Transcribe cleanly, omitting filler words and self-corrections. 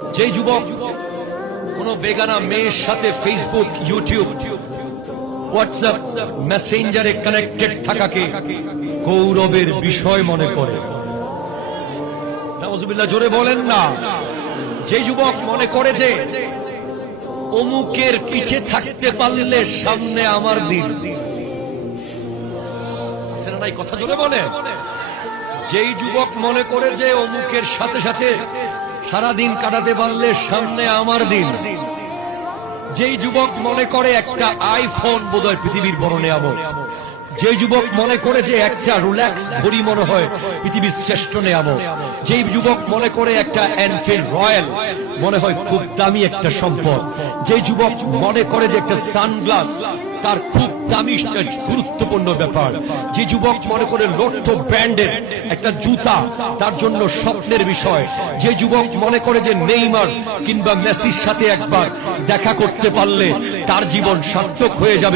যে যুবক কোন বেগানা মেয়ের সাথে ফেসবুক, ইউটিউব, হোয়াটসঅ্যাপ, মেসেঞ্জারে কানেক্টেড থাকাকে গৌরবের বিষয় মনে করে, নাউজুবিল্লাহ, জোরে বলেন না। যে যুবক মনে করে যে অমুকের পিছে থাকতে পারলে সামনে আমার দিন, নাই কথা জোরে বলে। যেই যুবক মনে করে যে অমুকের সাথে সাথে সারাদিন কাটাতে পারলে সামনে আমার দিন, যেই যুবক মনে করে একটা আইফোন বোধহয় পৃথিবীর বড় নেয়ামত, যে যুবক মনে করে যে একটা রোলেক্স ঘড়ি মনে হয় পৃথিবীর শ্রেষ্ঠ নেয়ামত, যেই যুবক মনে করে একটা এনফিল্ড রয়্যাল মনে হয় খুব দামি একটা সম্পদ, যে যুবক মনে করে যে একটা সানগ্লাস তার খুব দামি গুরুত্বপূর্ণ ব্যাপার, যে যুবক মনে করে লোট্টো ব্র্যান্ডের একটা জুতা তার জন্য স্বপ্নের বিষয়, যে যুবক মনে করে যে নেইমার কিংবা মেসির সাথে একবার দেখা করতে পারলে তার জীবন সার্থক হয়ে যাবে।